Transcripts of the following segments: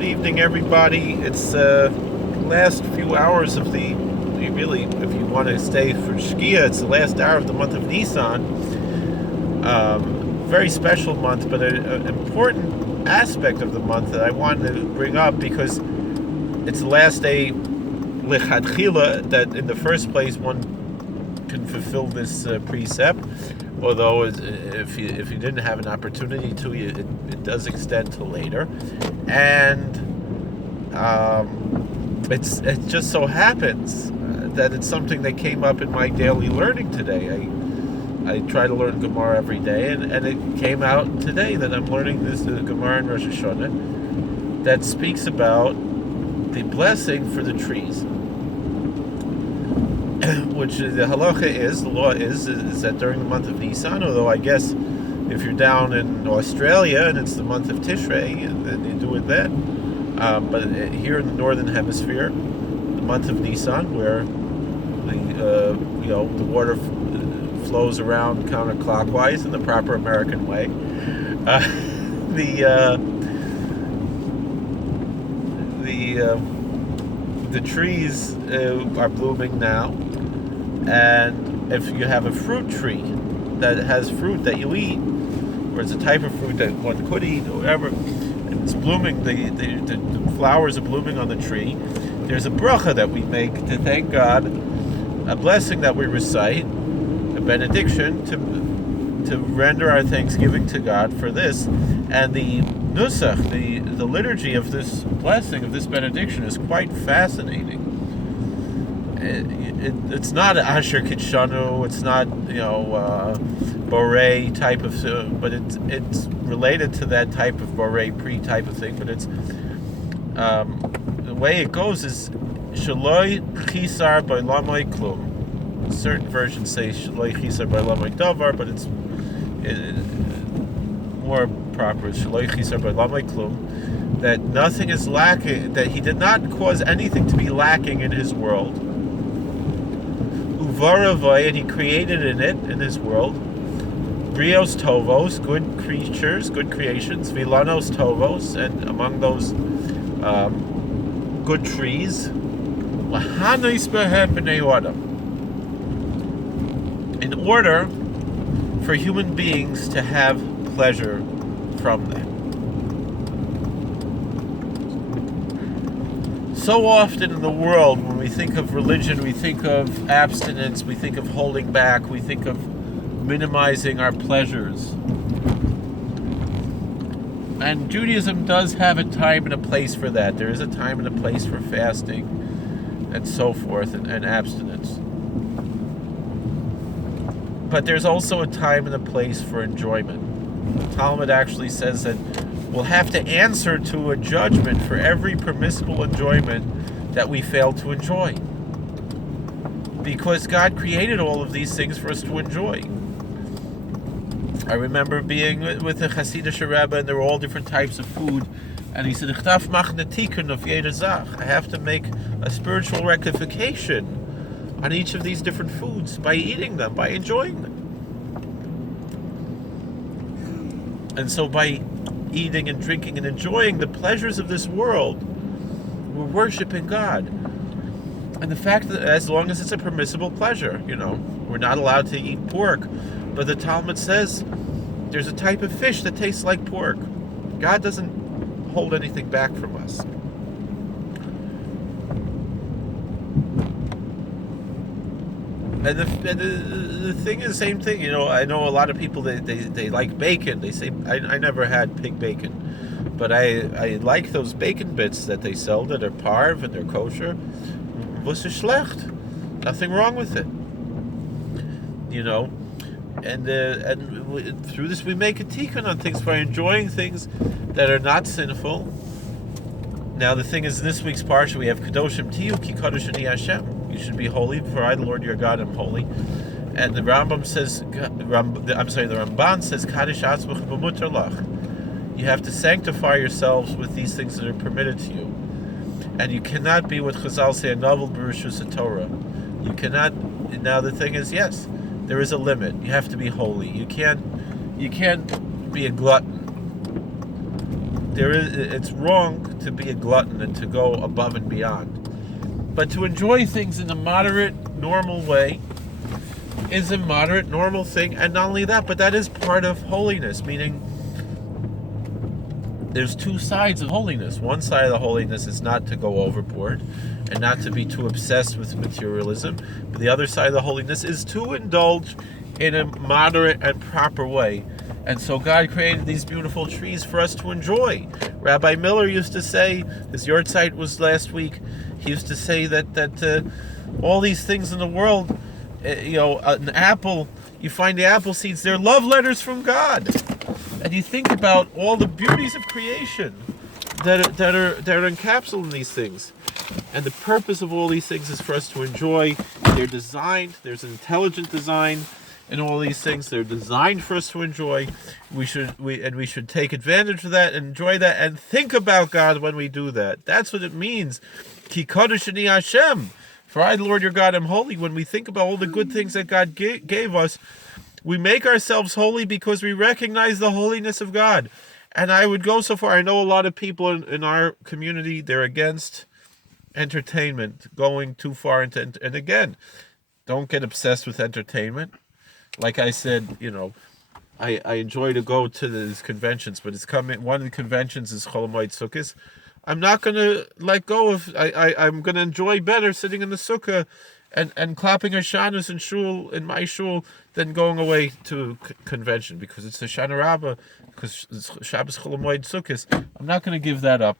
Good evening, everybody. It's last few hours of really, if you want to stay for Shkia, it's the last hour of the month of Nisan. Very special month, but an important aspect of the month that I wanted to bring up because it's the last day, lichatchila, that in the first place one can fulfill this precept. Although if you didn't have an opportunity to, it does extend to later, and it just so happens that it's something that came up in my daily learning today. I try to learn Gemara every day, and it came out today that I'm learning this Gemara in Rosh Hashanah that speaks about the blessing for the trees. Which the halacha is, the law is that during the month of Nisan, although I guess if you're down in Australia and it's the month of Tishrei, then you do it then. But here in the northern hemisphere, the month of Nisan, where the water flows around counterclockwise in the proper American way, the trees are blooming now. And if you have a fruit tree that has fruit that you eat, or it's a type of fruit that one could eat, or whatever, and it's blooming, the flowers are blooming on the tree, there's a bracha that we make to thank God, a blessing that we recite, a benediction to render our thanksgiving to God for this. And the nusach, the liturgy of this blessing, of this benediction, is quite fascinating. It's not Asher Kitshanu, it's not Borei type of, but it's related to that type of Borei Pri type of thing. But it's the way it goes is Shaloi Chisar by Lamai Klum. Certain versions say Shaloi Chisar by Lamai Davar, but it's more proper. Shaloi Chisar by Lamai Klum. That nothing is lacking. That He did not cause anything to be lacking in His world. And He created in His world, Brios Tovos, good creatures, good creations, Vilanos Tovos, and among those good trees, in order for human beings to have pleasure from them. So often in the world, when we think of religion, we think of abstinence, we think of holding back, we think of minimizing our pleasures. And Judaism does have a time and a place for that. There is a time and a place for fasting and so forth, and abstinence. But there's also a time and a place for enjoyment. The Talmud actually says that we'll have to answer to a judgment for every permissible enjoyment that we fail to enjoy. Because God created all of these things for us to enjoy. I remember being with a Hasidic Rebbe, and there were all different types of food, and he said, I have to make a spiritual rectification on each of these different foods by eating them, by enjoying them. And so by eating and drinking and enjoying the pleasures of this world, we're worshiping God. And the fact that as long as it's a permissible pleasure, we're not allowed to eat pork, but the Talmud says there's a type of fish that tastes like pork. God doesn't hold anything back from us. And the thing is the same thing. I know a lot of people, they like bacon. They say, I never had pig bacon, but I like those bacon bits that they sell that are parv and they're kosher. Was ist schlecht? Nothing wrong with it. And through this we make a tikkun on things by enjoying things that are not sinful. Now the thing is, in this week's parsha we have Kadoshim Tiyu Ki Kadosh Ani Hashem. You should be holy, for I, the Lord your God, am holy. And the Rambam says, the Ramban says, Kadosh Atzmach B'mutar Lach. You have to sanctify yourselves with these things that are permitted to you. And you cannot be what Chazal say, a novel Berushus Torah. You cannot. Now the thing is, yes, there is a limit. You have to be holy. You can't be a glutton. it's wrong to be a glutton and to go above and beyond. But to enjoy things in a moderate, normal way is a moderate, normal thing. And not only that, but that is part of holiness, meaning there's two sides of holiness. One side of the holiness is not to go overboard and not to be too obsessed with materialism. But the other side of the holiness is to indulge in a moderate and proper way. And so God created these beautiful trees for us to enjoy. Rabbi Miller used to say, his yahrzeit was last week, he used to say that all these things in the world, an apple, you find the apple seeds, they're love letters from God. And you think about all the beauties of creation that are encapsulated in these things. And the purpose of all these things is for us to enjoy. They're designed, there's an intelligent design in all these things. They're designed for us to enjoy. We should take advantage of that and enjoy that and think about God when we do that. That's what it means. Ki kodesh ani Hashem. For I, the Lord your God, am holy. When we think about all the good things that God gave us, we make ourselves holy because we recognize the holiness of God. And I would go so far. I know a lot of people in our community, they're against entertainment, going too far into, and again, don't get obsessed with entertainment. Like I said, I enjoy to go to these conventions, but one of the conventions is Chol Hamoed Sukkos. I'm not going to let go of, I'm going to enjoy better sitting in the sukkah and clapping Hashanahs in my shul, than going away to a convention, because it's the Shana Rabbah, because it's Shabbos Chol Hamoed Sukkos. I'm not going to give that up.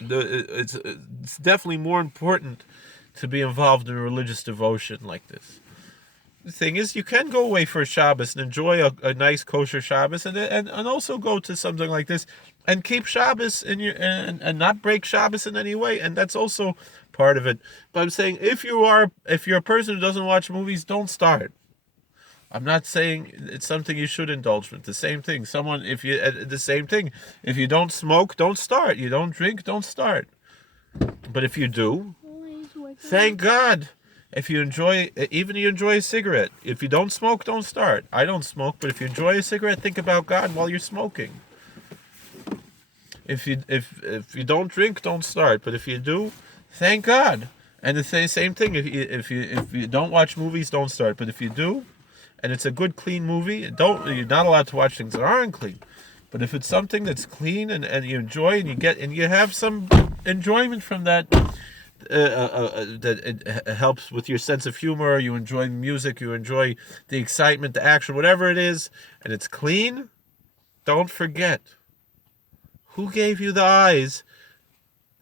It's definitely more important to be involved in a religious devotion like this. The thing is, you can go away for a Shabbos and enjoy a nice kosher Shabbos, and also go to something like this and keep Shabbos and not break Shabbos in any way, and that's also part of it. But I'm saying, if you're a person who doesn't watch movies, don't start. I'm not saying it's something you should indulge in. The same thing. If you don't smoke, don't start. You don't drink, don't start. But if you do, thank God. If you enjoy a cigarette. If you don't smoke, don't start. I don't smoke, but if you enjoy a cigarette, think about God while you're smoking. If you don't drink, don't start. But if you do, thank God. And the same thing. If you don't watch movies, don't start. But if you do, and it's a good clean movie, you're not allowed to watch things that aren't clean. But if it's something that's clean and you enjoy and you have some enjoyment from that, that it helps with your sense of humor, you enjoy the music, you enjoy the excitement, the action, whatever it is, and it's clean, don't forget, who gave you the eyes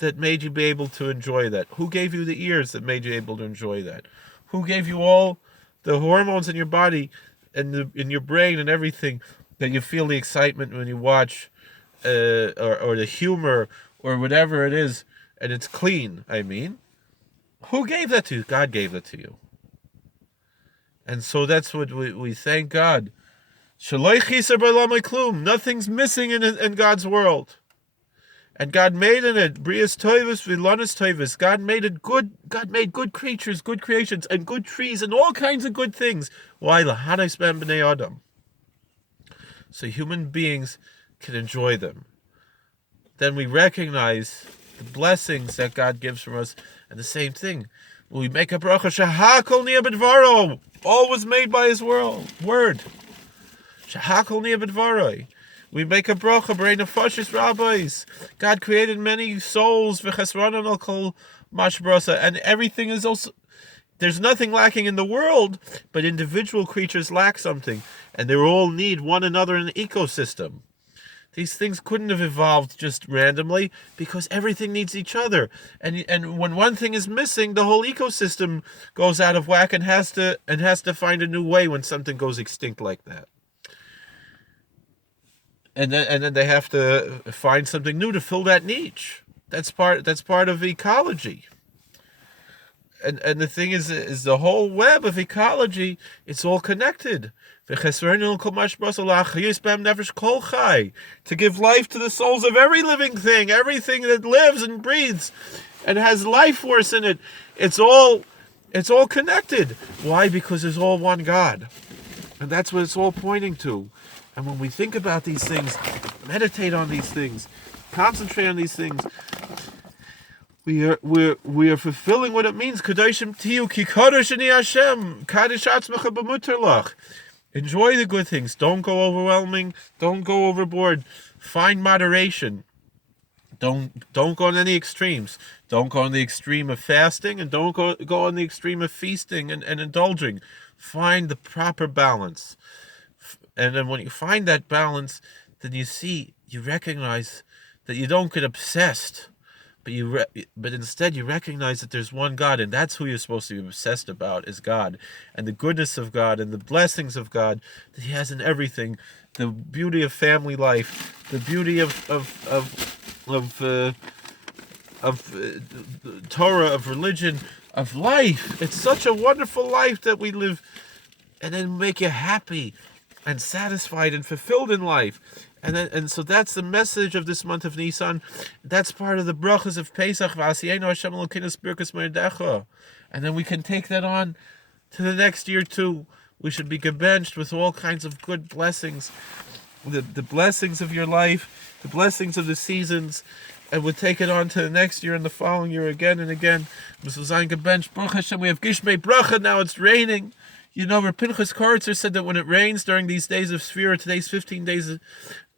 that made you be able to enjoy that? Who gave you the ears that made you able to enjoy that? Who gave you all the hormones in your body and in your brain and everything that you feel the excitement when you watch, or the humor or whatever it is, and it's clean? Who gave that to you? God gave that to you. And so that's what we thank God. Nothing's missing in God's world. And God made in it Brias Toivus, Vilanis Toivus. God made it good. God made good creatures, good creations, and good trees, and all kinds of good things. Why? Lahanis ben b'nei Adam. So human beings can enjoy them. Then we recognize the blessings that God gives from us. And the same thing, when we make a bracha, Shahakol niya b'dvaro, all was made by His word. Shahakol niya b'dvaroi. We make a bracha, b'rei nefashis rabbis. God created many souls, v'chesranan al kol mashbrasa, and everything is also, there's nothing lacking in the world, but individual creatures lack something, and they all need one another in an ecosystem. These things couldn't have evolved just randomly, because everything needs each other. And when one thing is missing, the whole ecosystem goes out of whack and has to find a new way when something goes extinct like that. And then they have to find something new to fill that niche. That's part of ecology. And the thing is the whole web of ecology, it's all connected. To give life to the souls of every living thing, everything that lives and breathes and has life force in it. It's all connected. Why? Because there's all one God. And that's what it's all pointing to. And when we think about these things, meditate on these things, concentrate on these things, we are fulfilling what it means. Kadoshim tiyu ki kadosh ani Hashem. Kadosh atzmecha b'muter lach. Enjoy the good things. Don't go overwhelming. Don't go overboard. Find moderation. Don't go on any extremes. Don't go on the extreme of fasting, and don't go on the extreme of feasting and indulging. Find the proper balance. And then when you find that balance, then you recognize that you don't get obsessed, but instead you recognize that there's one God, and that's who you're supposed to be obsessed about, is God, and the goodness of God, and the blessings of God that He has in everything, the beauty of family life, the beauty of Torah, of religion, of life. It's such a wonderful life that we live, and then make you happy and satisfied and fulfilled in life. And so that's the message of this month of Nisan. That's part of the brachas of Pesach. And then we can take that on to the next year too. We should be gebenched with all kinds of good blessings, the blessings of your life, the blessings of the seasons, and we'll take it on to the next year and the following year again and again. We have Gishmei Bracha. Now it's raining. You know, Rav Pinchas Koritzer said that when it rains during these days of Sefira, today's 15 days,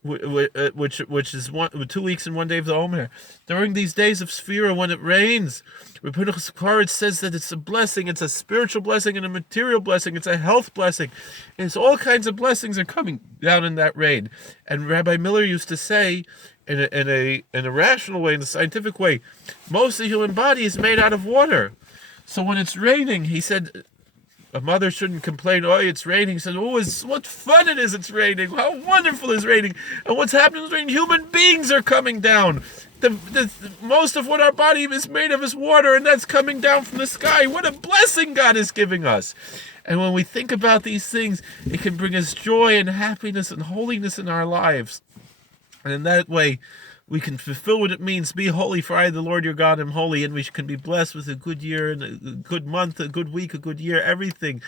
which is 2 weeks and 1 day of the Omer. During these days of Sefira, when it rains, Rav Pinchas Koritzer says that it's a blessing. It's a spiritual blessing and a material blessing. It's a health blessing. It's all kinds of blessings are coming down in that rain. And Rabbi Miller used to say, in a rational way, in a scientific way, most of the human body is made out of water. So when it's raining, he said, a mother shouldn't complain, oh, it's raining. He said, oh, what fun it is, it's raining. How wonderful it's raining. And what's happening is raining. Human beings are coming down. The most of what our body is made of is water, and that's coming down from the sky. What a blessing God is giving us. And when we think about these things, it can bring us joy and happiness and holiness in our lives. And in that way, we can fulfill what it means, be holy, for I, the Lord your God, am holy, and we can be blessed with a good year and a good month, a good week, a good year, everything,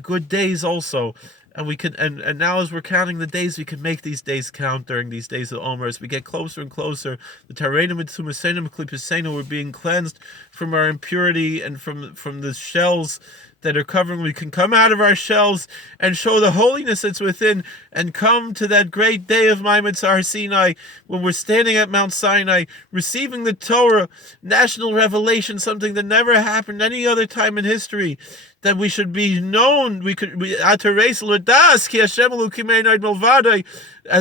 good days also. And we can, and now as we're counting the days, we can make these days count during these days of Omer. As we get closer and closer, the Tareinu Mitzumasenu Klipisenu, we're being cleansed from our impurity and from the shells that are covering. We can come out of our shells and show the holiness that's within, and come to that great day of Maimitz Har Sinai, when we're standing at Mount Sinai, receiving the Torah, national revelation, something that never happened any other time in history, that we should be known, as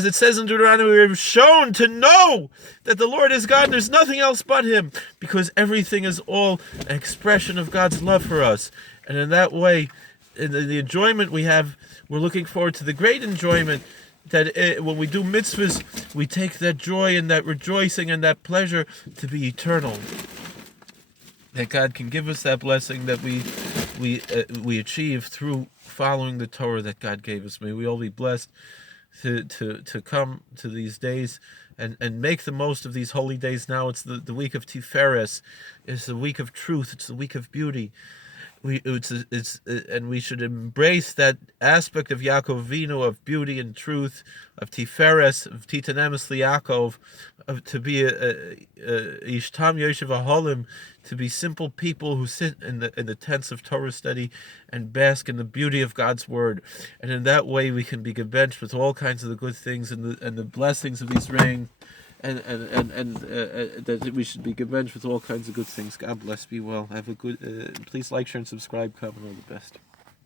it says in Deuteronomy, we are shown to know that the Lord is God and there's nothing else but Him, because everything is all an expression of God's love for us. And in that way, in the enjoyment we have, we're looking forward to the great enjoyment that when we do mitzvahs, we take that joy and that rejoicing and that pleasure to be eternal. That God can give us that blessing that we achieve through following the Torah that God gave us. May we all be blessed to come to these days and make the most of these holy days. Now it's the week of Tiferes. It's the week of truth. It's the week of beauty. And we should embrace that aspect of Yaakov Avinu, of beauty and truth, of Tiferes, of Titanemis Yaakov, to be a Ishtam Yoshev Aholim, to be simple people who sit in the tents of Torah study and bask in the beauty of God's word. And in that way, we can be gebenched with all kinds of the good things and the blessings of these rain. And that we should be gebenched with all kinds of good things. God bless. Be well. Have a good. Please like, share, and subscribe. Comment. All the best.